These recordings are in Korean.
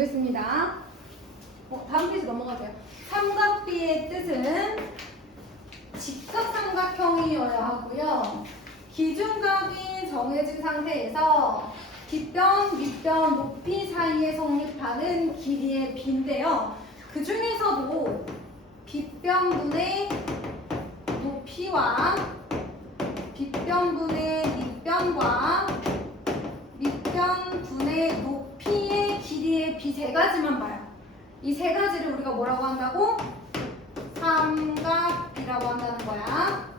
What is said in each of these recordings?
보겠습니다. 다음 페이지 넘어가세요. 삼각비의 뜻은 직각삼각형이어야 하고요. 기준각이 정해진 상태에서 빗변, 밑변, 높이 사이에 성립하는 길이의 비인데요. 그 중에서도 빗변분의 높이와 빗변분의 밑변과 밑변분의 높이의 길이의 비 세 가지만 봐요. 이 세 가지를 우리가 뭐라고 한다고? 삼각비라고 한다는 거야.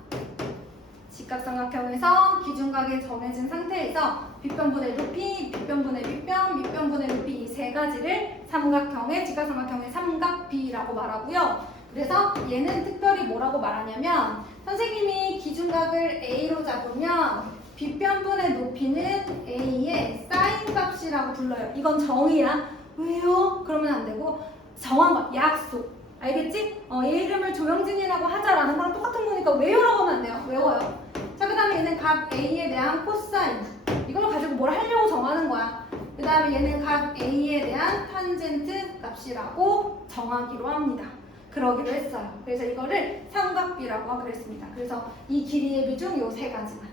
직각삼각형에서 기준각이 정해진 상태에서 빗변분의 높이, 빗변분의 밑변, 밑변분의 높이 이 세 가지를 삼각형의 직각삼각형의 삼각비라고 말하고요. 그래서 얘는 특별히 뭐라고 말하냐면 선생님이 기준각을 A로 잡으면 빗변분의 높이는 A의 사인 값이라고 불러요. 이건 정의야. 왜요? 그러면 안 되고 정한 것, 약속. 알겠지? 얘 이름을 조영진이라고 하자라는 거랑 똑같은 거니까 외우라고 하면 안 돼요. 외워요. 자, 그 다음에 얘는 각 A에 대한 코사인. 이걸 가지고 뭘 하려고 정하는 거야. 그 다음에 얘는 각 A에 대한 탄젠트 값이라고 정하기로 합니다. 그러기로 했어요. 그래서 이거를 삼각비라고 하기로 했습니다. 그래서 이 길이의 비중 요 세 가지만.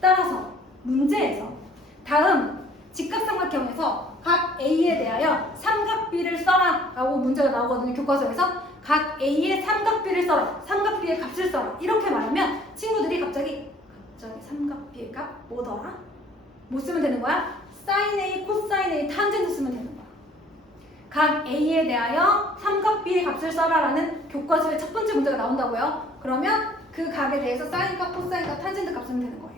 따라서 문제에서 다음 직각삼각형에서 각 A에 대하여 삼각비를 써라 라고 문제가 나오거든요. 교과서에서 각 A의 삼각비를 써라, 삼각비의 값을 써라 이렇게 말하면 친구들이 갑자기 삼각비의 값 뭐더라? 뭐 쓰면 되는 거야? 사인 A, 코사인 A, 탄젠트 쓰면 되는 거야. 각 A에 대하여 삼각비의 값을 써라 라는 교과서의 첫 번째 문제가 나온다고요. 그러면 그 각에 대해서 사인 값, 코사인 값, 탄젠트 값 쓰면 되는 거예요.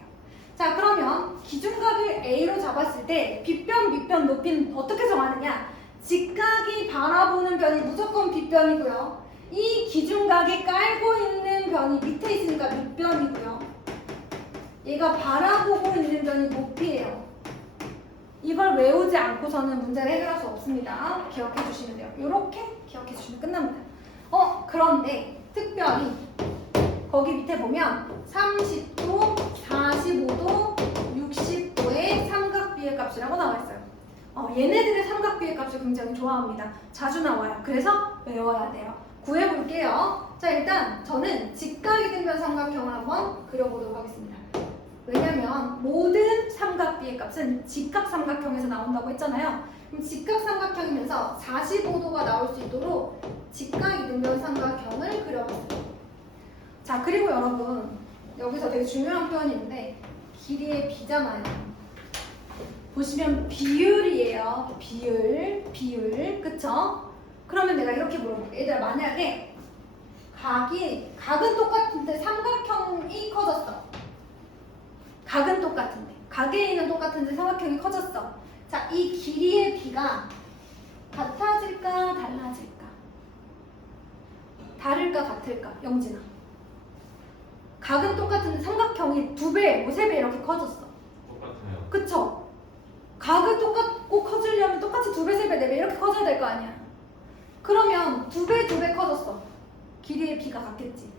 자, 그러면 기준각을 A로 잡았을 때 빗변, 밑변, 높이는 어떻게 정하느냐? 직각이 바라보는 변이 무조건 빗변이고요. 이 기준각이 깔고 있는 변이 밑에 있으니까 밑변이고요. 얘가 바라보고 있는 변이 높이예요. 이걸 외우지 않고서는 문제를 해결할 수 없습니다. 기억해 주시면 돼요. 이렇게 기억해 주시면 끝납니다. 그런데 특별히 거기 밑에 보면 30도, 45도, 60도의 삼각비의 값이라고 나와 있어요. 얘네들의 삼각비의 값을 굉장히 좋아합니다. 자주 나와요. 그래서 외워야 돼요. 구해볼게요. 자, 일단 저는 직각이 등변 삼각형을 한번 그려보도록 하겠습니다. 왜냐면 모든 삼각비의 값은 직각삼각형에서 나온다고 했잖아요. 그럼 직각삼각형이면서 45도가 나올 수 있도록 직각이 등변 삼각형을 그려봤어요. 자, 그리고 여러분 여기서 되게 중요한 표현이 있는데 길이의 비잖아요. 보시면 비율이에요. 비율, 그쵸? 그러면 내가 이렇게 물어볼게. 얘들아, 만약에 각은 똑같은데 삼각형이 커졌어. 각은 똑같은데, 각의 A는 똑같은데 삼각형이 커졌어. 자, 이 길이의 비가 같아질까 달라질까? 다를까 같을까? 영진아. 각은 똑같은데 삼각형이 2배, 뭐 3배 이렇게 커졌어. 똑같아요. 그쵸? 각은 똑같고 커지려면 똑같이 2배, 3배, 4배 이렇게 커져야 될 거 아니야. 그러면 2배 커졌어. 길이의 비가 같겠지.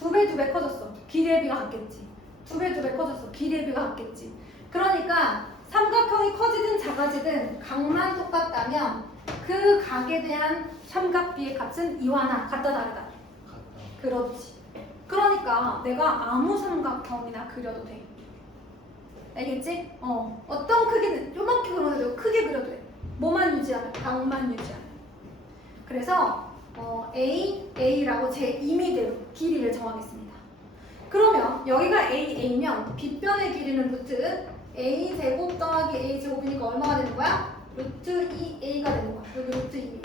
2배 커졌어. 길이의 비가 같겠지. 2배 커졌어. 길이의 비가 같겠지. 그러니까 삼각형이 커지든 작아지든 각만 똑같다면 그 각에 대한 삼각비의 값은 이와나 같다 다르다. 같다. 그렇지. 그러니까 내가 아무 삼각형이나 그려도 돼. 알겠지? 어떤 크기는 요만큼 그려도 되고 크게 그려도 돼. 뭐만 유지하면? 각만 유지하면. 그래서 A라고 제 임의대로 길이를 정하겠습니다. 그러면 여기가 A면 빗변의 길이는 루트 A 제곱 더하기 A 제곱이니까 얼마가 되는 거야? 루트 2A가 되는 거야. 여기 루트 2.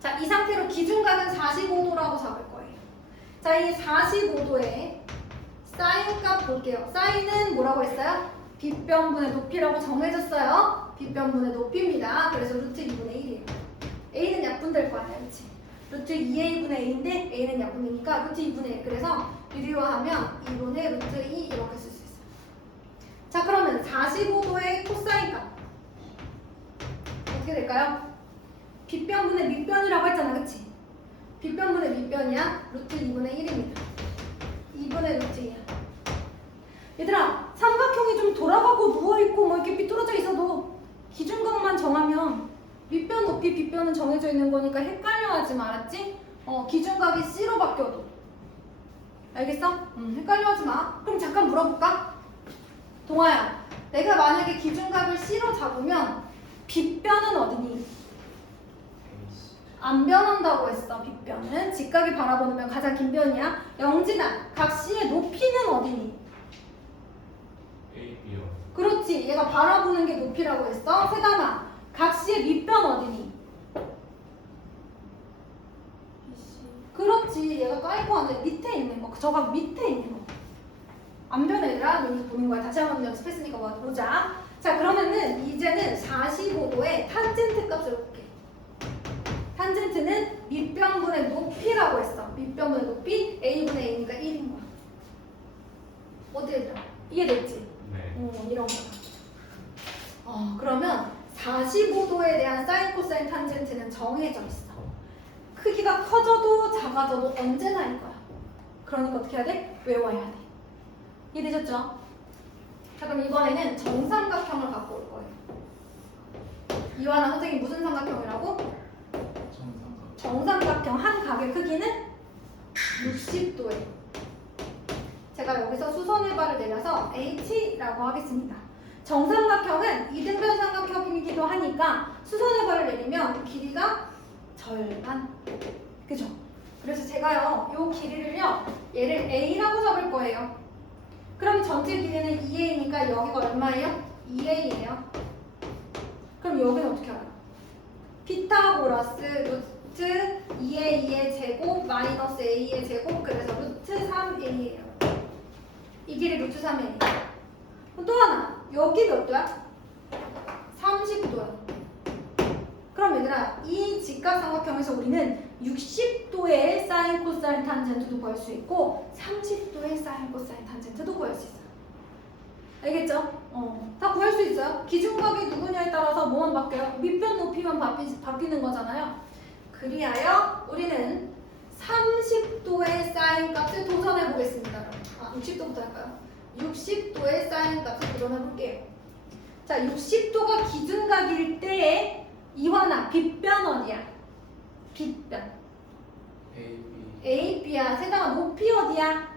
자, 이 상태로 기준각은 45도라고 잡을 거예요. 자, 이 45도에 사인 값 볼게요. 사인은 뭐라고 했어요? 빗변분의 높이라고 정해졌어요. 빗변분의 높이입니다. 그래서 루트 2분의 1이에요. A는 약분될 거 아니야, 그렇지? 루트 2A분의 A인데 A는 약분되니까 루트 2분의 1. 그래서 유리화하면 2분의 루트 2 이렇게 쓸 수 있어요. 자, 그러면 45도의 코사인 값 어떻게 될까요? 빗변분의 밑변이라고 했잖아, 그치? 빗변분의 밑변이야? 루트 2분의 1입니다. 2분의 루트 2야. 얘들아, 삼각형이 좀 돌아가고 누워있고 뭐 이렇게 삐뚤어져 있어도 기준각만 정하면 높이, 빗변은 정해져 있는 거니까 헷갈려하지 말았지? 기준각이 C로 바뀌어도. 알겠어? 헷갈려하지 마. 그럼 잠깐 물어볼까? 동아야, 내가 만약에 기준각을 C로 잡으면 빗변은 어디니? 안 변한다고 했어. 빗변은 직각이 바라보면 가장 긴 변이야. 영진아, 각 C의 높이는 어디니? AB요. 그렇지, 얘가 바라보는 게 높이라고 했어. 세담아, 각 C의 밑변 어디니? 그렇지, 얘가 깔고 앉아 밑에 있는 거. 저각 밑에 있는 거. 안 변해 얘들아. 여기서 보는 거야. 다시 한번 연습했으니까 보자. 자, 그러면은 이제는 45도의 탄젠트 값을 볼게. 탄젠트는 밑변분의 높이라고 했어. 밑변분의 높이 A분의 A니까 1인 거야. 어때 얘들아? 이해됐지? 네. 이런 거. 그러면 45도에 대한 사인 코사인 탄젠트는 정해져 있어. 크기가 커져도 작아져도 언제나인 거야. 그러니까 어떻게 해야 돼? 외워야 돼. 이해되셨죠? 자, 그럼 이번에는 정삼각형을 갖고 올 거예요. 이완아 선생님 무슨 삼각형이라고? 정삼각형 한 각의 크기는 60도에. 제가 여기서 수선의 발을 내려서 H라고 하겠습니다. 정삼각형은 이등변 삼각형이기도 하니까 수선의 발을 내리면 길이가 절반. 그죠? 그래서 제가요, 요 길이를요, 얘를 A라고 잡을 거예요. 그럼 전체 길이는 2A니까 여기가 얼마예요? 2A예요. 그럼 여기는 어떻게 알아요? 피타고라스 루트 2A의 제곱 마이너스 A의 제곱, 그래서 루트 3A예요. 이 길이 루트 3A예요. 또 하나, 여기 몇 도야? 30도야. 그럼 얘들아, 이 직각삼각형에서 우리는 60도의 사인 코사인 탄젠트도 구할 수 있고 30도의 사인 코사인 탄젠트도 구할 수 있어요. 알겠죠? 다 구할 수 있어요. 기준각이 누구냐에 따라서 뭐만 바뀌어요? 밑변 높이만 바뀌는 거잖아요. 그리하여 우리는 30도의 사인 값을 도전해 보겠습니다. 60도부터 할까요? 60도의 사인 값을 도전해 볼게요. 자, 60도가 기준각일 때에 이완아, 빗변 어디야? 빗변. A, B야. 세상아, 높이 어디야?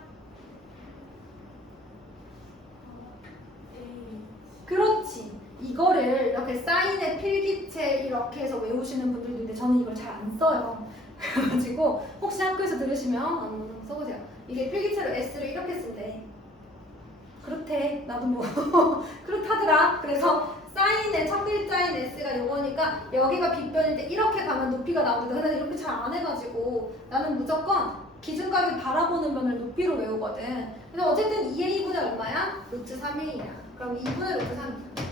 그렇지. 이거를 이렇게 사인의 필기체 이렇게 해서 외우시는 분들도 있는데 저는 이걸 잘 안 써요. 그래가지고 혹시 학교에서 들으시면 써보세요. 이게 필기체로 S를 이렇게 쓴대. 그렇대. 나도 뭐 그렇다더라. 그래서 사인의 첫 글자인 S가 요거니까 여기가 빗변일 때 이렇게 가면 높이가 나오는데 근데 이렇게 잘 안 해가지고 나는 무조건 기준각이 바라보는 면을 높이로 외우거든. 그래서 어쨌든 2A분의 얼마야? 루트 3A야. 그럼 2분의 루트 3이야.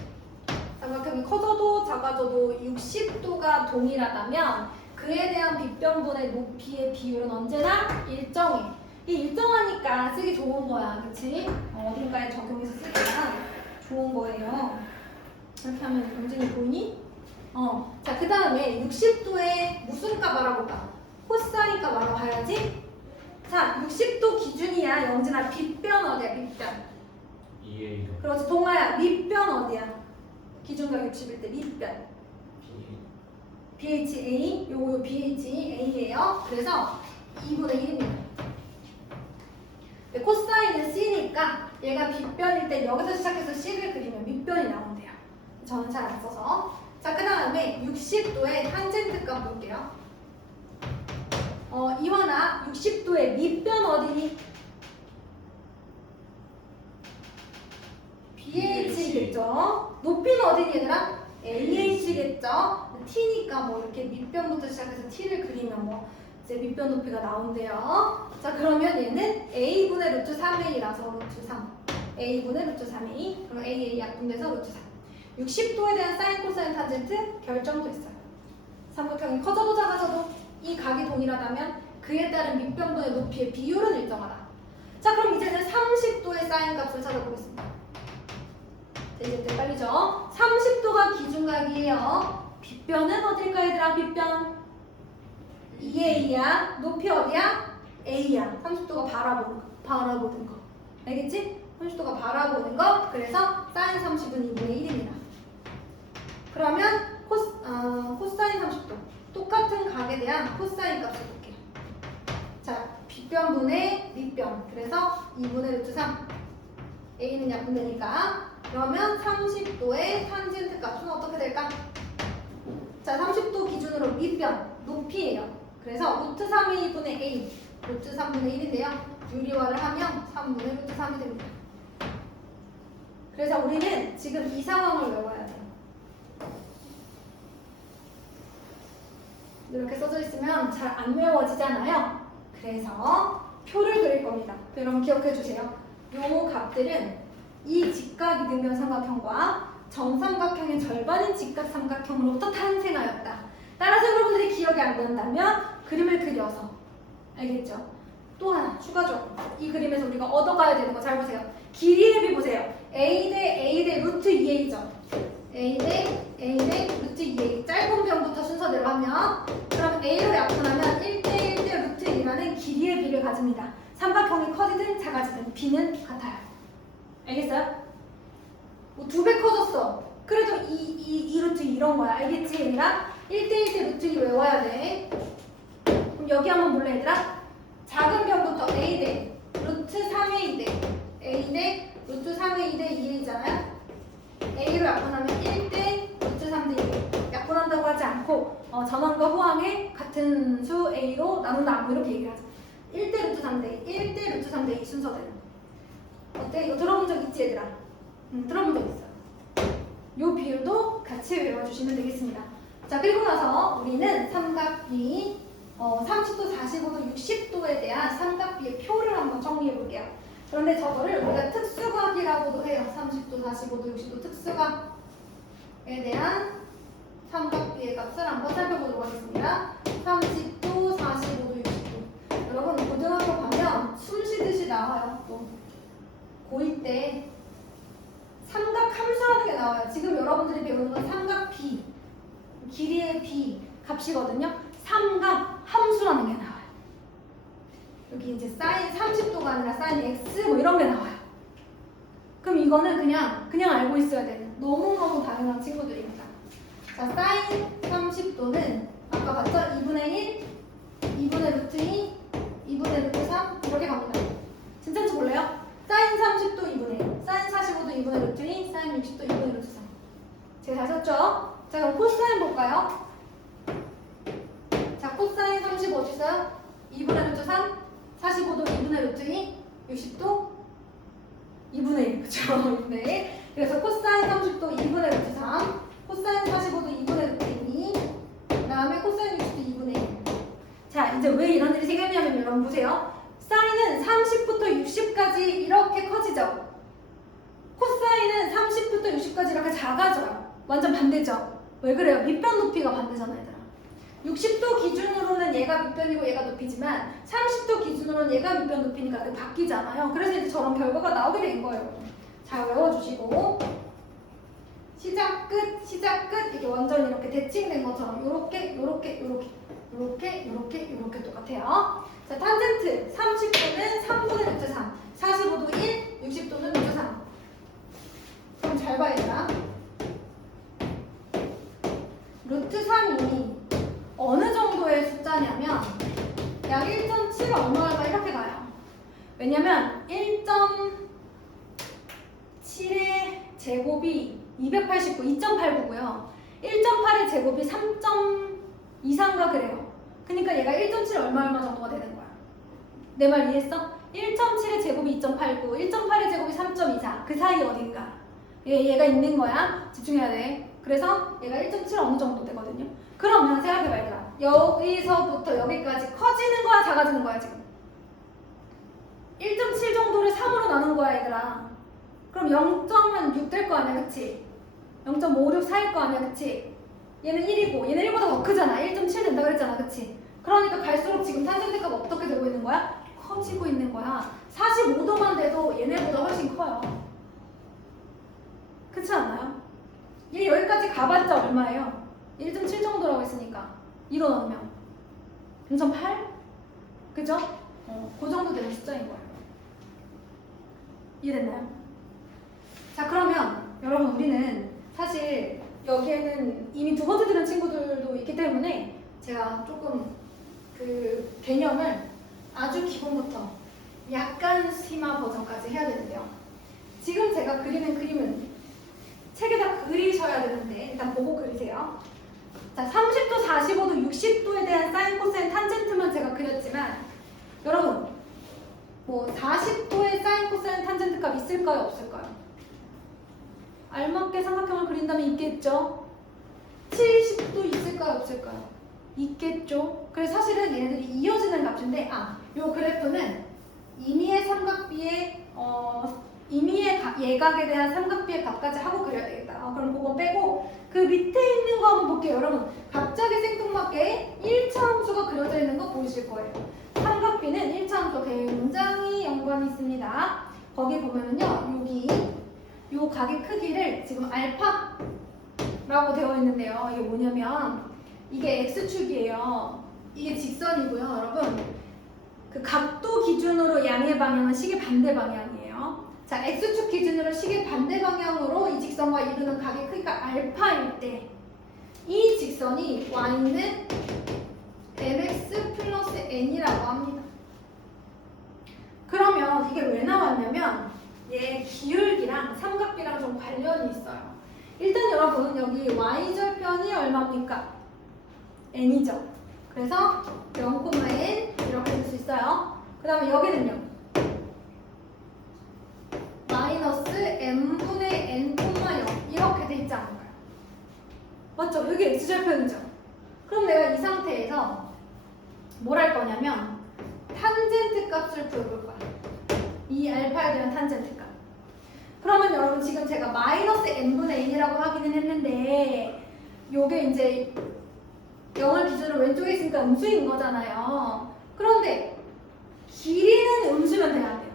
삼각형이 커져도 작아져도 60도가 동일하다면 그에 대한 빗변분의 높이의 비율은 언제나 일정해. 이 일정하니까 쓰기 좋은 거야. 그치? 어딘가에 적용해서 쓰기가 좋은 거예요. 이렇게 하면 용진이 보이니? 자, 그 다음에 60도에 무슨 값 알아볼까? 코사인 값 알아봐야지. 자, 60도 기준이야. 영진아, 빗변 어디야? 빗변. 2A요. 그렇지. 동아야, 밑변 어디야? 기준각 60일 때 밑변. BHA, 요거 BHA예요. 그래서 2분의 1입니다. 코사인은 C니까 얘가 빗변일 때 여기서 시작해서 C를 그리면 밑변이 나온대요. 저는 잘 안 써서. 자, 그 다음에 60도의 탄젠트 값 볼게요. 이완아, 60도의 밑변 어디니? BH겠죠? 높이는 어디니 얘들아? AH겠죠? T니까 뭐 이렇게 밑변부터 시작해서 T를 그리면 뭐 이제 밑변 높이가 나온대요. 자, 그러면 얘는 A분의 루트 3A라서 루트 3. A분의 루트 3A. 그럼 AA 약분돼서 루트 3. 60도에 대한 사인 코사인 탄젠트 결정됐어요. 삼각형이 커져도 작아져도 이 각이 동일하다면 그에 따른 밑변분의 높이의 비율은 일정하다. 자, 그럼 이제는 30도의 사인 값을 찾아보겠습니다. 이제 헷갈리죠? 30도가 기준각이에요. 빗변은 어딜까 얘들아? 빗변 2A야. 높이 어디야? A야. 30도가 바라보는 거. 알겠지? 30도가 바라보는 거. 그래서 사인 30은 2분의 1입니다. 그러면 코사인 30도 대한 코사인 값을 볼게요. 자, 빗변분의 밑변. 그래서 2분의 루트 3. A는 약분되니까. 그러면 30도의 탄젠트 값은 어떻게 될까? 자, 30도 기준으로 밑변, 높이예요. 그래서 루트 3의 2분의 A, 루트 3분의 1인데요. 유리화를 하면 3분의 루트 3이 됩니다. 그래서 우리는 지금 이 상황을 외워야 돼요. 이렇게 써져 있으면 잘 안 외워지잖아요. 그래서 표를 그릴 겁니다. 여러분 기억해 주세요. 요 값들은 이 직각이등변 삼각형과 정삼각형의 절반인 직각삼각형으로부터 탄생하였다. 따라서 여러분들이 기억이 안 난다면 그림을 그려서 알겠죠? 또 하나 추가적으로 이 그림에서 우리가 얻어가야 되는 거 잘 보세요. 길이의 비 보세요. A 대 A 대 루트 2A죠. A 대 A 대 루트 2A. 짧은 변부터 순서대로 하면 그럼 A로 약분하면 1대 1대 루트 2라는 길이의 비를 가집니다. 삼각형이 커지든 작아지든 B는 같아요. 알겠어요? 뭐 2배 커졌어. 그래도 이 루트 이런 거야. 알겠지 얘들아? 1대 1대 루트 2 외워야 돼. 그럼 여기 한번 볼래 얘들아? 작은 변부터 A 대 루트 3A 대 A 대 루트 3A 대 2A잖아요? A로 약분하면 1대 루트 3대 2. 약분한다고 하지 않고 전원과 후항의 같은 수 A로 나눈다. 뭐 이렇게 얘기를 하자. 1대 루트 3대 1대 루트 3대 2 순서대로. 어때? 이거 들어본 적 있지 얘들아? 들어본 적 있어. 요 비율도 같이 외워주시면 되겠습니다. 자, 그리고 나서 우리는 삼각비 30도, 45도, 60도에 대한 삼각비의 표를 한번 정리해 볼게요. 그런데 저거를 우리가 특수각이라고도 해요. 30도, 45도, 60도 특수각에 대한 삼각비의 값을 한번 살펴보도록 하겠습니다. 30도, 45도, 60도. 여러분 고등학교 가면 숨 쉬듯이 나와요. 또 고2 때 삼각 함수라는 게 나와요. 지금 여러분들이 배우는 건 삼각 B, 길이의 B 값이거든요. 삼각 함수라는 게 나와요. 여기 이제 사인 30도가 아니라 사인 X 뭐 이런 게 나와요. 그럼 이거는 그냥 알고 있어야 되는 너무너무 당연한 친구들입니다. 자, 사인 30도는 아까 봤죠? 2분의 1, 2분의 루트 2, 2분의 루트 3 이렇게 갑니다. 진짜인지 볼래요? 사인 30도 2분의 1, 사인 45도 2분의 루트 2, 사인 60도 2분의 루트 3. 제가 잘 썼죠? 자, 그럼 코사인 볼까요? 자, 코사인 30 어디 있어요? 2분의 루트 3, 45도 2분의 루트 2, 60도 2분의 1, 그쵸? 2분의 1. 그래서 코사인 30도 2분의 루트 3, 코사인 45도 2분의 루트 2, 그 다음에 코사인 60도 2분의 1. 자, 이제 왜 이런 일이 생겼냐면 여러분 보세요. 사인은 30부터 60까지 이렇게 커지죠. 코사인은 30부터 60까지 이렇게 작아져요. 완전 반대죠. 왜 그래요? 밑변 높이가 반대잖아요, 얘들아. 60도 기준으로는 얘가 밑변이고 얘가 높이지만 30도 기준으로는 얘가 밑변 높이니까 바뀌잖아요. 그래서 이제 저런 결과가 나오게 된 거예요. 잘 외워주시고 시작 끝 시작 끝 이렇게 완전히 이렇게 대칭된 것처럼 요렇게 똑같아요. 자, 탄젠트 30도는 3분의 루트 3, 45도 1, 60도는 루트 3. 그럼 잘 봐야 되나? 루트 3이 어느 정도의 숫자냐면 약 1.7 얼마 이렇게 가요. 왜냐면 1.7의 제곱이 289, 2.89고요. 1.8의 제곱이 3.23가 그래요. 그러니까 얘가 1.7 얼마 정도가 되는 거야. 내 말 이해했어? 1.7의 제곱이 2.89, 1.8의 제곱이 3.24. 그 사이 어딘가. 얘가 있는 거야. 집중해야 돼. 그래서 얘가 1.7 어느 정도 되거든요. 그러면 생각해봐 얘들아. 여기서부터 여기까지 커지는 거야 작아지는 거야 지금? 1.7 정도를 3으로 나눈 거야 얘들아. 그럼 0.6 될 거 아니야 그치? 0.564일 거 아니야 그치? 얘는 1이고 얘는 1보다 더 크잖아. 1.7 된다 그랬잖아 그치? 그러니까 갈수록 지금 탄젠트값 어떻게 되고 있는 거야? 커지고 있는 거야. 45도만 돼도 얘네보다 훨씬 커요. 그렇지 않나요? 얘 여기까지 가봤자 얼마예요? 1.7 정도라고 했으니까 2로 넣으면 0.8? 그죠? 그 정도 되는 숫자인 거예요. 이해됐나요? 자, 그러면 여러분 우리는 사실 여기에는 이미 두 번째 들은 친구들도 있기 때문에 제가 조금 그 개념을 아주 기본부터 약간 심화 버전까지 해야 되는데요. 지금 제가 그리는 그림은 책에다 그리셔야 되는데 일단 보고 그리세요. 자, 30도, 45도, 60도에 대한 사인, 코사인, 탄젠트만 제가 그렸지만 여러분 뭐 40도의 사인, 코사인, 탄젠트 값 있을까요? 없을까요? 알맞게 삼각형을 그린다면 있겠죠? 70도 있을까요? 없을까요? 있겠죠? 그래서 사실은 얘네들이 이어지는 값인데 요 그래프는 임의의 삼각비의 임의의 예각에 대한 삼각비의 값까지 하고 그려야 되겠다. 그럼 그거 빼고 그 밑에 있는 거 한번 볼게요. 여러분 갑자기 생뚱맞게 1차 함수가 그려져 있는 거 보이실 거예요. 삼각비는 1차 함수와 굉장히 연관이 있습니다. 거기 보면은요. 여기 요 각의 크기를 지금 알파라고 되어 있는데요. 이게 뭐냐면 이게 x축이에요. 이게 직선이고요. 여러분 그 각도 기준으로 양의 방향은 시계 반대 방향이에요. 자, x축 기준으로 시계 반대 방향으로 이 직선과 이루는 각의 크기가 알파일 때 이 직선이 y는 mx 플러스 n이라고 합니다. 그러면 이게 왜 나왔냐면 얘 기울기랑 삼각비랑 좀 관련이 있어요. 일단 여러분 여기 y절편이 얼마입니까? n이죠. 그래서 0,n 이렇게 쓸 수 있어요. 그 다음에 여기는요. 마이너스 n분의 n,0 이렇게 돼 있지 않을까요? 맞죠? 여기 x절편이죠. 그럼 내가 이 상태에서 뭘 할 거냐면 탄젠트 값을 구해볼 거야. 이 알파에 대한 탄젠트 값. 그러면 여러분 지금 제가 마이너스 n분의 n이라고 하기는 했는데 요게 이제 0을 기준으로 왼쪽에 있으니까 음수인 거잖아요. 그런데 길이는 음수면 돼야 안 돼요.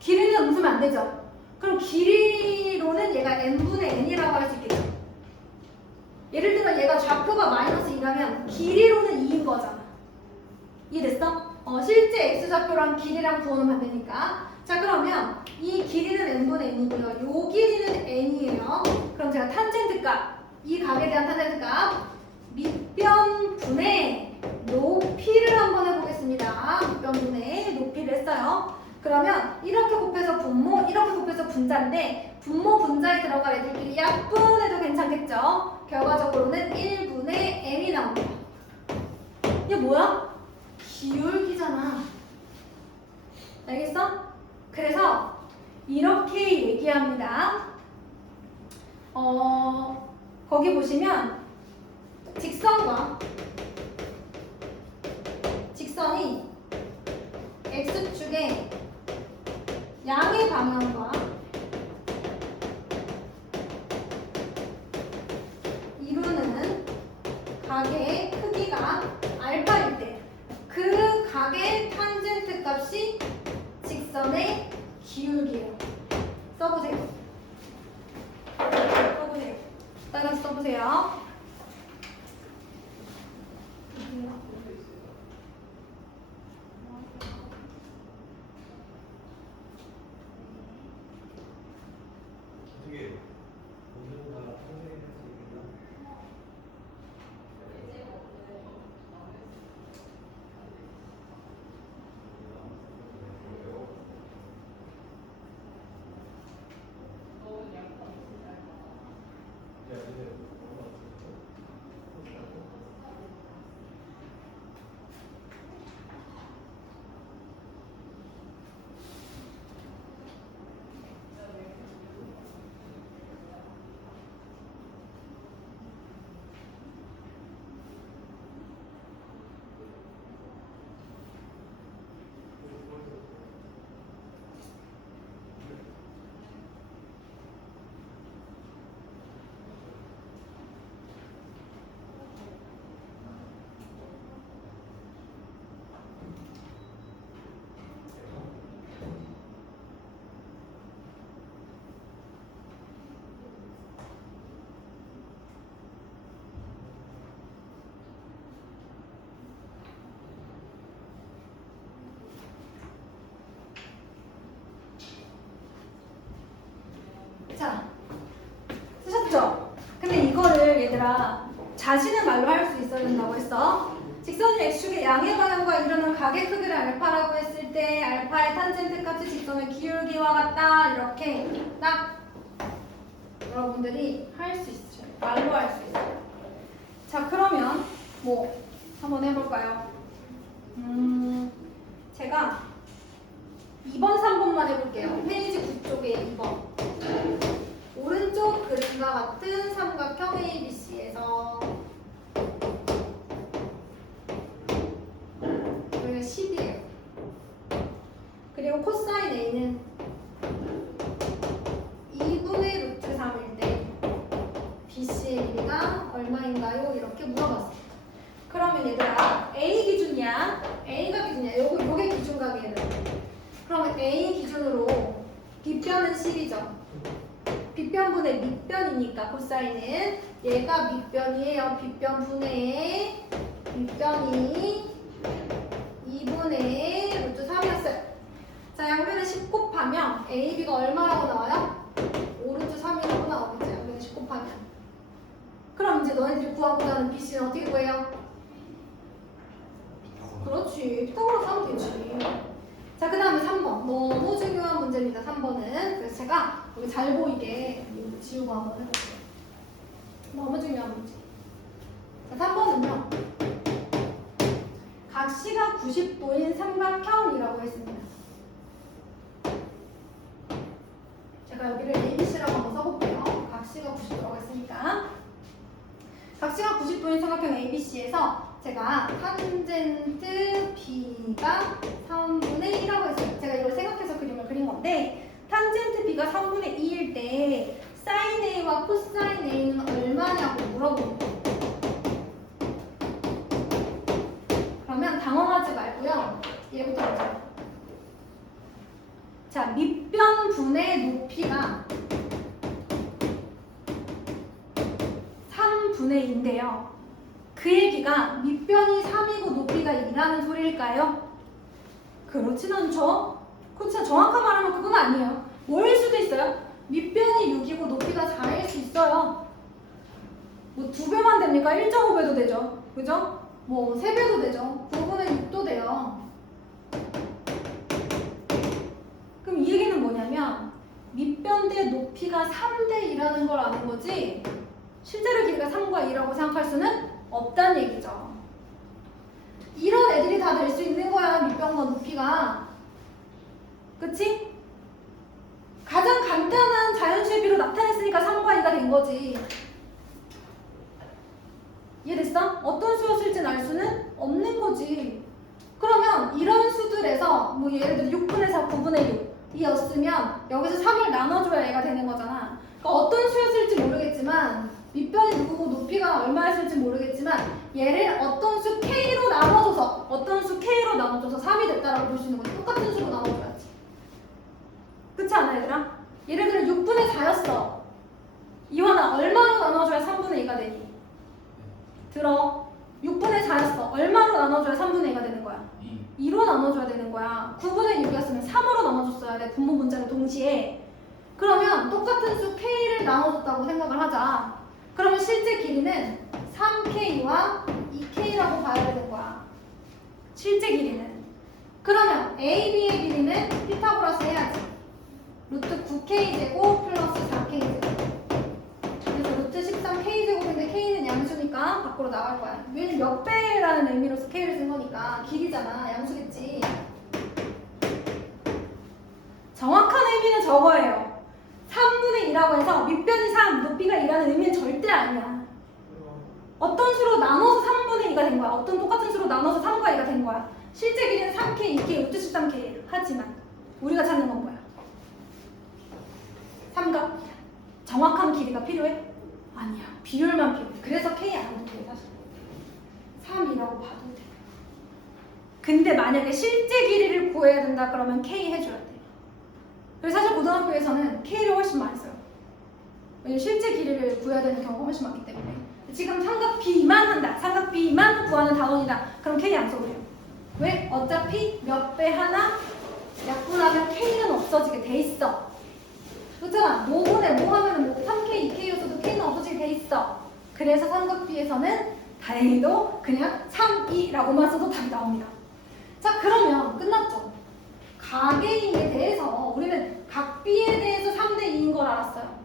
길이는 음수면 안 되죠. 그럼 길이로는 얘가 n분의 n이라고 할 수 있겠죠. 예를 들어 얘가 좌표가 마이너스 2라면 길이로는 2인 거잖아. 이해됐어? 실제 x좌표랑 길이랑 부호는 반대니까. 자, 그러면 이 길이는 n분의 n이고요. 요 길이는 n이에요. 그럼 제가 탄젠트 값, 이 각에 대한 탄젠트 값 밑변분의 높이를 한번 해보겠습니다. 밑변분의 높이를 했어요. 그러면 이렇게 곱해서 분모, 이렇게 곱해서 분자인데 분모 분자에 들어갈 애들끼리 약분해도 괜찮겠죠? 결과적으로는 1분의 m이 나옵니다. 이게 뭐야? 기울기잖아. 알겠어? 그래서 이렇게 얘기합니다. 거기 보시면 직선이 x축에 양의 방향과 이루는 각의 크기가 알파일 때 그 각의 탄젠트 값이 직선의 기울기예요. 써보세요. 따라서 써보세요. 자, 쓰셨죠? 근데 이거를 얘들아 자신의 말로 할 수 있어야 된다고 했어. 직선이 x축의 양의 방향과 이루는 각의 크기를 알파라고 했을 때 알파의 탄젠트 값이 직선의 기울기와 같다. 이렇게 딱 여러분들이 할 수 있어요. 말로 할 수 있어요. 자, 그러면 뭐 한번 해볼까요? 제가 2번, 3번만 해볼게요. 페이지 9쪽에 2번. 오른쪽 그림과 같은 삼각형 ABC에서 여기가 10이에요. 그리고 코사인 A는 2분의 루트 3일 때 BC의 길이가 얼마인가요? 이렇게 물어봤어요. 그러면 얘들아 A 기준이야. A가 기준이야. 요게 기준각이에요. 그러면 A 기준으로 빗변은 10이죠. 빗변분의 밑변이니까 코사인은 얘가 밑변이에요. 빗변분의 밑변이 2분의 루트 3이었어요. 자, 양변에 10 곱하면 AB가 얼마라고 나와요? 5루트 3이라고 나오겠죠. 양변에 10 곱하면. 그럼 이제 너희들이 구하고자 하는 BC는 어떻게 구해요? 그렇지. 피타고라스 하면 되지. 자, 그 다음에 3번. 너무 중요한 문제입니다. 3번은. 그래서 제가 여기 잘 보이게 지우고 한번 해볼게요. 너무 중요한 문제. 자, 3번은요. 각시가 90도인 삼각형이라고 했습니다. 제가 여기를 ABC라고 한번 써볼게요. 각시가 90도라고 했으니까. 각시가 90도인 삼각형 ABC에서 제가 탄젠트 B가 3분의 1이라고 했어요. 제가 이걸 생각해서 그림을 그린 건데 탄젠트 B가 3분의 2일 때 사인 A와 코사인 A는 얼마냐고 물어보는 거예요. 그러면 당황하지 말고요. 얘부터 보자. 자, 밑변분의 높이가 3분의 2인데요. 그 얘기가 밑변이 3이고 높이가 2라는 소리일까요? 그렇진 않죠. 그렇죠. 정확한 말하면 그건 아니에요. 뭐일 수도 있어요. 밑변이 6이고 높이가 4일 수 있어요. 뭐 2배만 됩니까? 1.5배도 되죠. 그죠? 뭐 3배도 되죠. 9분의 6도 돼요. 그럼 이 얘기는 뭐냐면 밑변 대 높이가 3대 2라는 걸 아는 거지 실제로 길이가 3과 2라고 생각할 수는 없다는 얘기죠. 이런 애들이 다 될 수 있는 거야. 밑변과 높이가. 그치? 가장 간단한 자연수비로 나타냈으니까 3과 2가 된 거지. 이해됐어? 어떤 수였을지 알 수는 없는 거지. 그러면 이런 수들에서 뭐 예를 들어 6분의 4, 9분의 6이었으면 여기서 3을 나눠줘야 얘가 되는 거잖아. 그러니까 어떤 수였을지 모르겠지만 밑변이 누구고 높이가 얼마였을지 모르겠지만 얘를 어떤 수 K로 나눠줘서 3이 됐다라고 볼 수 있는 거지. 똑같은 수로 나눠줘야지. 그렇지 않아 얘들아? 예를 들어 6분의 4였어. 이완아 얼마로 나눠줘야 3분의 2가 되니? 들어. 6분의 4였어. 얼마로 나눠줘야 3분의 2가 되는 거야? 2로 나눠줘야 되는 거야. 9분의 6이었으면 3으로 나눠줬어야 돼. 분모 문자를 동시에. 그러면 똑같은 수 K를 나눠줬다고 생각을 하자. 그러면 실제 길이는 3K와 2K라고 봐야 되는 거야. 실제 길이는. 그러면 AB의 길이는 피타고라스 해야지. 루트 9K제곱 플러스 4K제곱. 그래서 루트 13K제곱인데 K는 양수니까 밖으로 나갈 거야. 왜냐면 몇 배라는 의미로서 K를 쓴 거니까 길이잖아. 양수겠지. 정확한 의미는 저거예요. 3분의 2라고 해서 밑변이 3, 높이가 2라는 의미는 절대 아니야. 어떤 수로 나눠서 3분의 2가 된 거야. 어떤 똑같은 수로 나눠서 3과 2가 된 거야. 실제 길이는 3K, 2K, 루트 13K. 하지만 우리가 찾는 건 뭐야? 삼각. 정확한 길이가 필요해? 아니야. 비율만 필요해. 그래서 K 안 해도 돼, 사실. 3이라고 봐도 돼. 근데 만약에 실제 길이를 구해야 된다 그러면 K 해줘야 돼. 그래서 사실 고등학교에서는 K를 훨씬 많이 써요. 왜냐면 실제 길이를 구해야 되는 경우가 훨씬 많기 때문에. 지금 삼각 B만 한다. 삼각 B만 구하는 단원이다. 그럼 K 안 써버려. 왜? 어차피 몇 배 하나 약분하면 K는 없어지게 돼 있어. 그렇잖아. 뭐분에 뭐 하면은 뭐 3K, 2K였어도 K는 없어지게 돼 있어. 그래서 삼각 B에서는 다행히도 그냥 3, 2라고만 써도 답이 나옵니다. 자, 그러면 끝났죠? 각의 A에 대해서 우리는 각 B에 대해서 3대 2인 걸 알았어요.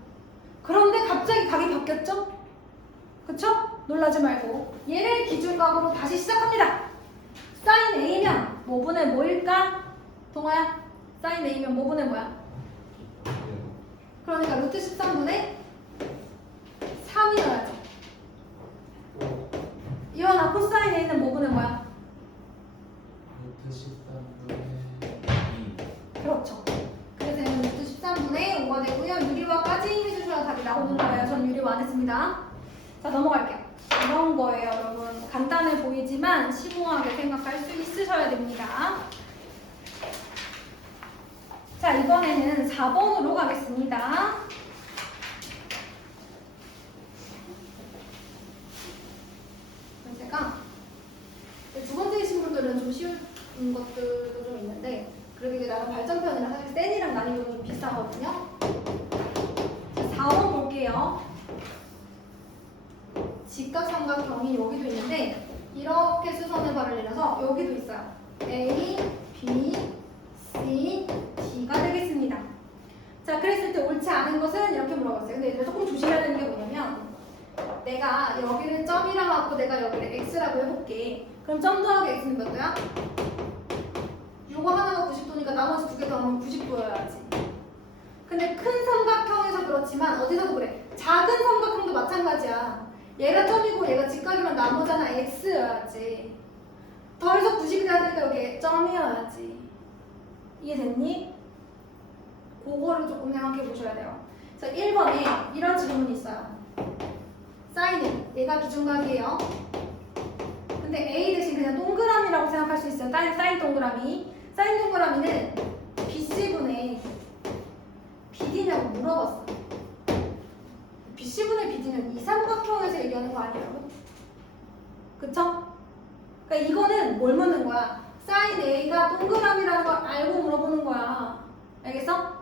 그런데 갑자기 각이 바뀌었죠? 그쵸? 놀라지 말고 얘를 기준각으로 다시 시작합니다. 사인 A면 뭐분의 뭐일까? 동아야, 사인 A면 뭐분의 뭐야? 그러니까 루트 13분의 3이어야죠. 이원아, 코사인 A는 뭐분의 뭐야? 루트 13분의 2. 그렇죠. 그래서 얘는 루트 13분의 5가 되고요. 유리화까지 해주셔야 답이 나오는 거예요. 전 유리화 안 했습니다. 자, 넘어갈게요. 이런 거예요, 여러분. 간단해 보이지만 심오하게 생각할 수 있으셔야 됩니다. 자, 이번에는 4번으로 가겠습니다. 제가 두 번째이신 분들은 좀 쉬운 것들도 좀 있는데 그래도 이게 나름 발전편이라 사실 센이랑 난이도는 좀 비슷하거든요. 자, 4번 볼게요. 직각삼각형이 여기도 있는데 이렇게 수선의 발을 내려서 여기도 있어요. A, B, C, D가 되겠습니다. 자, 그랬을 때 옳지 않은 것은 이렇게 물어봤어요. 근데 이제 조금 조심해야 되는 게 뭐냐면 내가 여기를 점이라고 하고 내가 여기를 x라고 해볼게. 그럼 점 더하기 x는 몇 도야? 요거 하나가 90도니까 나머지 두 개 더하면 90도여야지. 근데 큰 삼각형에서 그렇지만 어디서도 그래. 작은 삼각형도 마찬가지야. 얘가 점이고 얘가 직각이면 나머지는 x여야지. 더해서 90이 돼야 되니까 여기 점이어야지. 이해됐니? 그거를 조금 생각해 보셔야 돼요. 자, 1번에 이런 질문이 있어요. 사인은 얘가 기준각이에요. 근데 A 대신 그냥 동그라미라고 생각할 수 있어요. 사인 동그라미. 사인 동그라미는 BC분의 BD냐고 물어봤어. BC분의 BD는 이 삼각형에서 얘기하는 거 아니에요? 그쵸? 그러니까 이거는 뭘 묻는 거야? 사인 A가 동그라미라는 걸 알고 물어보는 거야. 알겠어?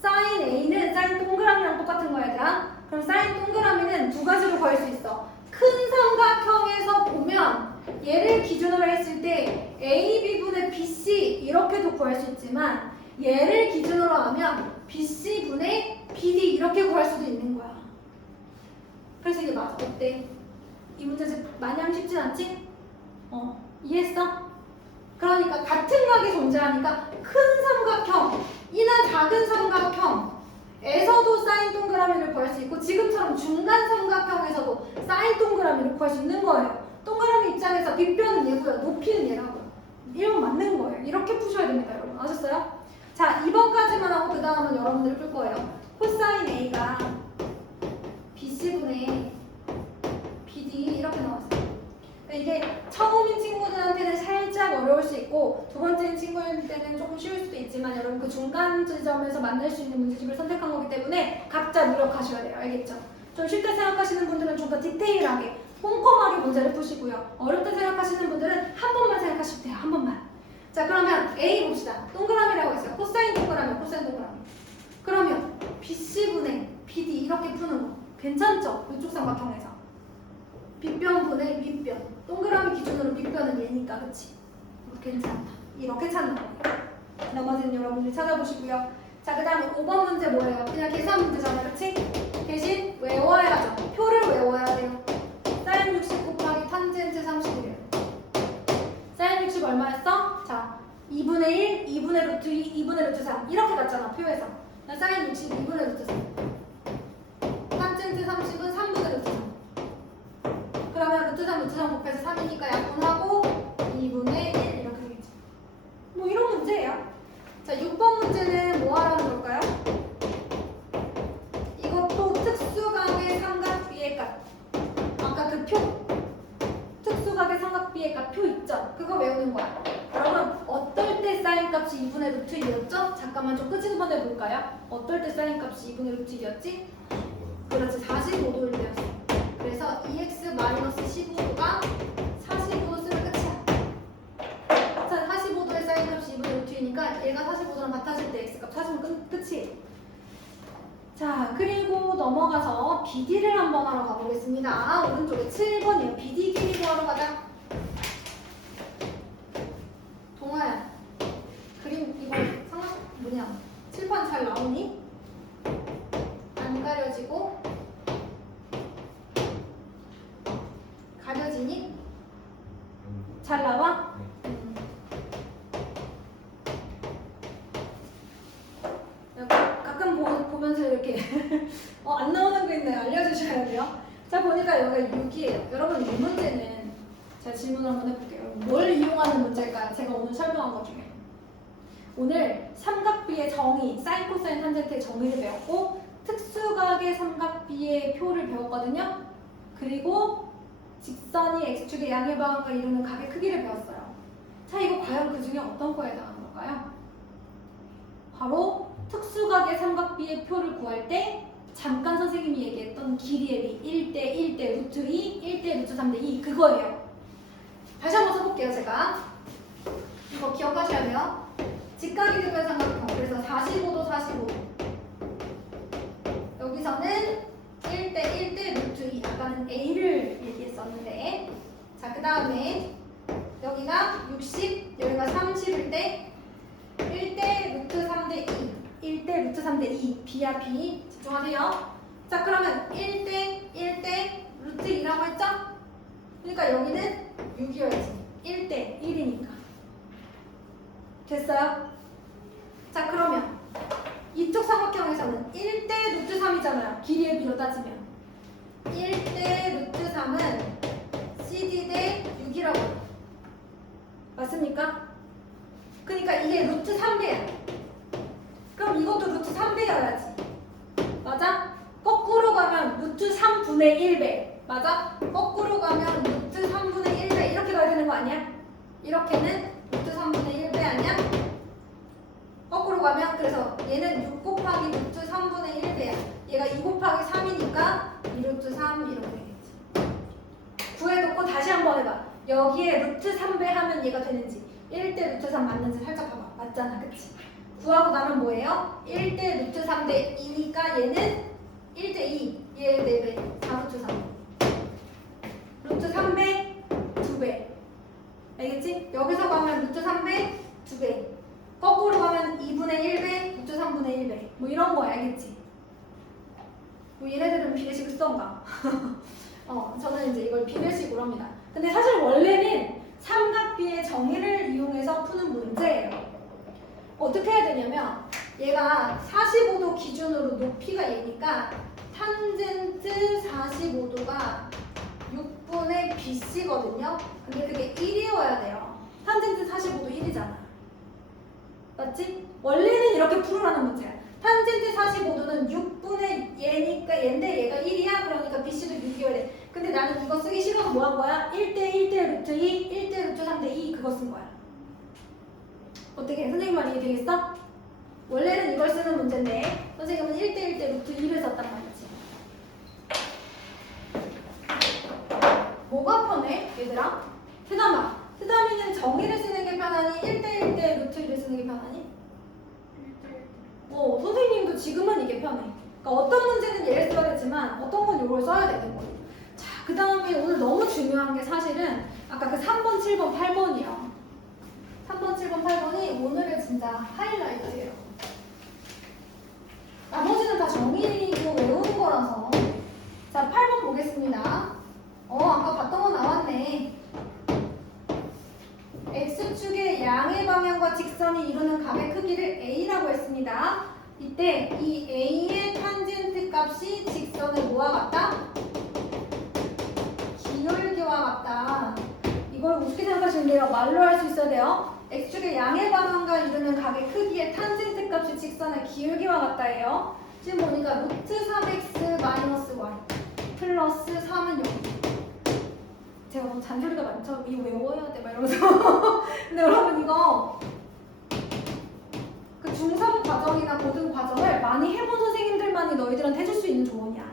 사인 A는 사인 동그라미랑 똑같은 거야, 얘들아. 그럼 사인 동그라미는 두 가지로 구할 수 있어. 큰 삼각형에서 보면 얘를 기준으로 했을 때 AB분의 BC 이렇게도 구할 수 있지만 얘를 기준으로 하면 BC분의 BD 이렇게 구할 수도 있는 거야. 그래서 이게 맞아. 어때? 이 문제 많이 하면 쉽진 않지? 이해했어? 그러니까 같은 각이 존재하니까 큰 삼각형이나 작은 삼각형에서도 사인 동그라미를 구할 수 있고 지금처럼 중간 삼각형에서도 사인 동그라미를 구할 수 있는 거예요. 동그라미 입장에서 빗변은 얘고요. 높이는 얘라고요. 이러면 맞는 거예요. 이렇게 푸셔야 됩니다, 여러분. 아셨어요? 자, 2번까지만 하고 그 다음은 여러분들이 풀 거예요. 코사인 A가 BC분의 BD 이렇게 나왔어요. 이게 처음인 친구들한테는 살짝 어려울 수 있고 두 번째인 친구일 때는 조금 쉬울 수도 있지만 여러분 그 중간 지점에서 만날 수 있는 문제집을 선택한 거기 때문에 각자 노력하셔야 돼요. 알겠죠? 좀 쉽게 생각하시는 분들은 좀 더 디테일하게 꼼꼼하게 문제를 푸시고요. 어렵다 생각하시는 분들은 한 번만 생각하시면 돼요. 한 번만. 자, 그러면 A 봅시다. 동그라미라고 했어요. 코사인 동그라미, 코사인 동그라미. 그러면 BC분의 BD 이렇게 푸는 거 괜찮죠? 이쪽 삼각형에서. 빗변분의 윗변. 동그라미 기준으로 윗변은 얘니까, 그치? 괜찮다. 이렇게 찾는 거예요. 나머지는 여러분들이 찾아보시고요. 자, 그 다음에 5번 문제 뭐예요? 그냥 계산 문제잖아요, 그치? 대신 외워야죠. 표를 외워야 돼요. 사인 60 곱하기 탄젠트 30이래요. 사인 60 얼마였어? 자, 2분의 1, 2분의 루트 2, 2분의 루트 3 이렇게 갔잖아, 표에서. 사인 60, 2분의 루트 3. 탄젠트 30은 3분의 루트 3. 그러면 루트 3, 루트 3 곱해서 3이니까 약분하고 2분의 1 이렇게 되겠죠. 뭐 이런 문제예요. 자, 6번 문제는 뭐 하라는 걸까요? 이것도 특수각의 삼각비의 값. 아까 그 표. 특수각의 삼각비의 값 표 있죠? 그거 외우는 거야. 여러분, 어떨 때 사인 값이 2분의 루트 2였죠? 잠깐만 좀 끄집어 내볼까요? 어떨 때 사인 값이 2분의 루트 2였지? 그렇지, 45도일 때였어. 그래서 2x-15도가 45도 쓰면 끝이야. 자, 45도의 사인 값이 2분의 루트 2니까 얘가 45도랑 같아질 때 x값 찾으면 끝이에요. 자, 그리고 넘어가서 BD를 한번 하러 가보겠습니다. 오른쪽에 7번이에요. BD 길이 구하러 가자. 동아야, 그림 이거 상관 뭐냐? 칠판 잘 나오니? 안 가려지고 가려지니? 잘 나와? 가끔 보면서 이렇게 안 나오는 거 있나요? 알려주셔야 돼요. 자, 보니까 여기가 6이에요. 여러분, 이 문제는 제가 질문을 한번 해볼게요. 뭘 이용하는 문제일까요? 제가 오늘 설명한 것 중에 오늘 삼각비의 정의, 사인, 코사인, 탄젠트의 정의를 배웠고 특수각의 삼각비의 표를 배웠거든요. 그리고 직선이 x축의 양의 방향과 이루는 각의 크기를 배웠어요. 자, 이거 과연 그 중에 어떤 거에 해당하는 걸까요? 바로 특수각의 삼각비의 표를 구할 때 잠깐 선생님이 얘기했던 길이의 비 1대 1대 루트 2, 1대 루트 3대 2 그거예요. 다시 한번 써볼게요. 제가 이거 기억하셔야 돼요. 직각이 되면 삼각형. 그래서 45도 45도 여기서는 1대 1대 루트 2 아까는 A를 얘기했었는데 자, 그 다음에 여기가 60 여기가 30일 때 1대 루트 3대 2 1대 루트 3대 2 B야 B 집중하세요. 자, 그러면 1대 1대 루트 2라고 했죠? 그러니까 여기는 6이어야지 1대 1이니까 됐어요? 자, 그러면 이쪽 삼각형에서는 1대 루트 3이잖아요. 길이의 비로 따지면 1대 루트 3은 CD 대 6이라고 해요. 맞습니까? 그러니까 이게 루트 3배야. 그럼 이것도 루트 3배여야지. 맞아? 거꾸로 가면 루트 3분의 1배. 맞아? 거꾸로 가면 루트 3분의 1배 이렇게 가야 되는 거 아니야? 이렇게는 루트 3분의 1배 아니야? 거꾸로 가면 그래서 얘는 6 곱하기 루트 3분의 1배야. 얘가 2 곱하기 3이니까 2 루트 3 이렇게 되겠지. 구해놓고 다시 한번 해봐. 여기에 루트 3배 하면 얘가 되는지 1대 루트 3 맞는지 살짝 봐봐. 맞잖아, 그치? 구하고 나면 뭐예요? 1대 루트 3대 2니까 얘는 1대 2 얘 4배 4 루트 3 루트 3배 2배 알겠지? 여기서 가면 루트 3배 2배 거꾸로 가면 2분의 1배 루트 3분의 1배 뭐 이런 거 알겠지? 뭐 얘네들은 비례식을 쓰던가 저는 이제 이걸 비례식으로 합니다. 근데 사실 원래는 삼각비의 정의를 이용해서 푸는 문제예요. 어떻게 해야 되냐면 얘가 45도 기준으로 높이가 얘니까 탄젠트 45도가 6분의 BC거든요. 근데 그게 1이어야 돼요. 탄젠트 45도 1이잖아. 맞지? 원래는 이렇게 풀으라는 문제야. 탄젠트 45도는 6분의 얘니까 얘인데 얘가 1이야. 그러니까 BC도 6이어야 돼. 근데 나는 이거 쓰기 싫어서 뭐 한 거야? 1대 1대 루트 2, 1대 루트 3대 2 그거 쓴 거야. 어떻게? 선생님 말 이해되겠어? 원래는 이걸 쓰는 문제인데 선생님은 1대 1대 루트 2를 썼단 말이지. 뭐가 편해? 얘들아? 세담아, 세담이는 정의를 쓰는 게 편하니 1대 1대 루트 2를 쓰는 게 편하니? 선생님도 지금은 이게 편해. 그러니까 어떤 문제는 얘를 써야 되지만 어떤 건 이걸 써야 되는 거예요. 자, 그 다음에 오늘 너무 중요한 게 사실은 아까 그 3번, 7번, 8번이요. 3번, 7번, 8번이 오늘의 진짜 하이라이트예요. 나머지는 다 정의고 외우는 거라서. 자, 8번 보겠습니다. 아까 봤던 거 나왔네. X축의 양의 방향과 직선이 이루는 각의 크기를 A라고 했습니다. 이때 이 A의 탄젠트 값이 직선의 뭐와 같다? 기울기와 같다. 이걸 어떻게 생각하시면 돼요? 말로 할 수 있어야 돼요. X축의 양의 방향과 이루는 각의 크기의 탄젠트 값이 직선의 기울기와 같다예요. 지금 보니까 루트 3x 마이너스 y 플러스 3은 0. 제가 너무 잔소리가 많죠? 이거 외워야 돼 막 이러면서 근데 여러분 이거 그 중상 과정이나 고등 과정을 많이 해본 선생님들만이 너희들한테 해줄 수 있는 조언이야.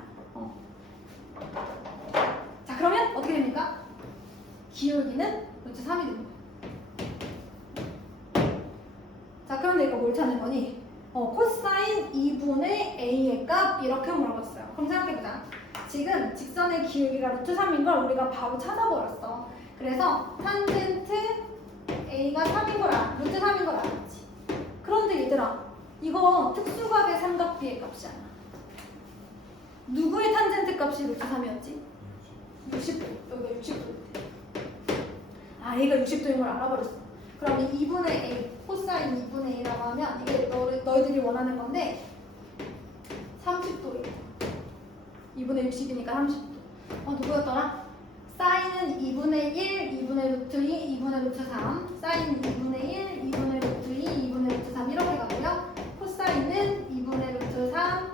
자, 그러면 어떻게 됩니까? 기울기는 루트 3이 됩니다. 자, 그런데 이거 뭘 찾는 거니? 코사인 2분의 a의 값 이렇게 물어봤어요. 그럼 생각해보자. 지금 직선의 기울기가 루트 3인 걸 우리가 바로 찾아버렸어. 그래서 탄젠트 a가 3인 걸 알아. 루트 3인 걸 알았지. 그런데 얘들아, 이거 특수각의 삼각비의 값이잖아. 누구의 탄젠트 값이 루트 3이었지? 60도. 여기가 60도. 아, 얘가 60도인 걸 알아버렸어. 그럼 2분의 a, 코사인 2분의 a라고 하면 이게 너희들이 원하는 건데 30도예요. 2분의 60이니까 30도. 누구였더라? 사인은 2분의 1, 2분의 루트 2, 2분의 루트 3. 사인 2분의 1, 2분의 루트 2, 2분의 루트 3 이렇게 가고요. 코사인은 2분의 루트 3,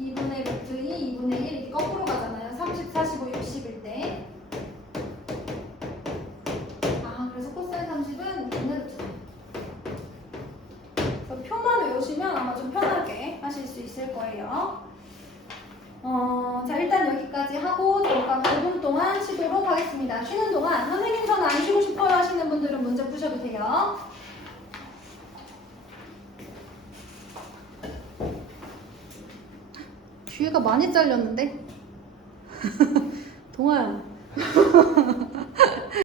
2분의 루트 2, 2분의 1 이렇게 거꾸로 가잖아요. 30, 45, 60일 때. 그래서 코사인 30은 2분의 루트 3. 그래서 표만 외우시면 아마 좀 편하게 하실 수 있을 거예요. 자, 일단 여기까지 하고 잠깐 5분 동안 쉬도록 하겠습니다. 쉬는 동안 선생님 저는 안 쉬고 싶어요 하시는 분들은 문제 푸셔도 돼요. 뒤에가 많이 잘렸는데? 동아야.